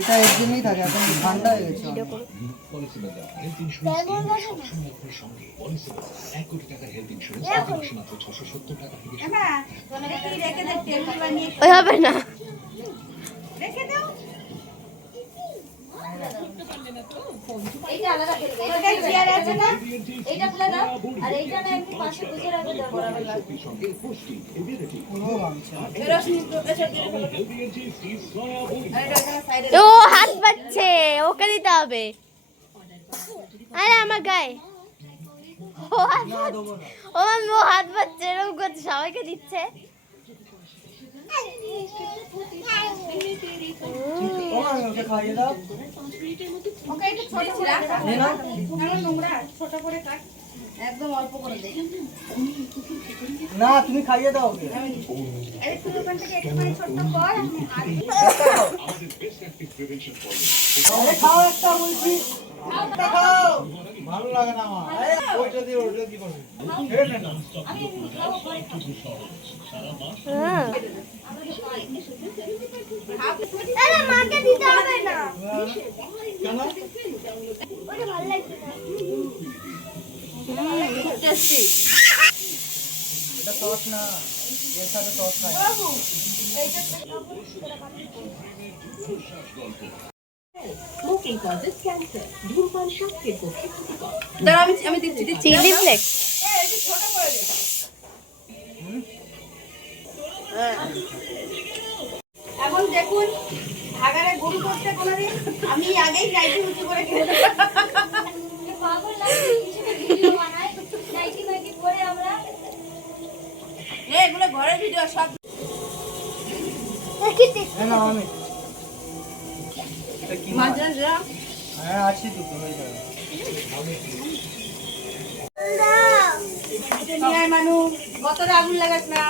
এটা এর জন্যই থাকে, এখন ঠান্ডা হয়ে গেছে। হবে না, এইটা আলাদা ফেলবে, এটা চেয়ার আছে না, এইটা ফেলে দাও, আর এইটা না এমনি পাশে বুঝে রাখবে, দাও বরাবর লাগবে। ও হাত বাচ্ছে, ওকে দিতে হবে। আরে আমার গায়ে ও হাত বাচ্ছে, এরকম করছে, সবাইকে দিচ্ছে। না তুমি খাইয়ে দাও ওকে। খাও একটা বলছি, খাও, ভালো লাগে না আমার। ওইটা দিয়ে ওইটা কি করবে? না আরে মাকে দিতে হবে না, কেন? ওটা ভালো লাগছে না। টেস্টি। এটা সস না, এর সাথে সস খাই। স্মোকিং কজেস ক্যান্সার, ধূমপান স্বাস্থ্যের পক্ষে ক্ষতিকর। দাঁড়া আমি দিচ্ছি চিলি ফ্লেক্স। এখন দেখুন আগারে গরু করতে কোনদিন আমি আগেই নাইটি উঁচু করে খেতে পাগল লাগে, কিছু ভিডিও বানাই নাইটি নাইটি পরে আমরা এগুলো ঘরের ভিডিও সব না আমি এটা কি মাছ? মাঝে হ্যাঁ আছে দুটো হয়ে যাবে। মানুষ গতরে আগুন লাগাস না।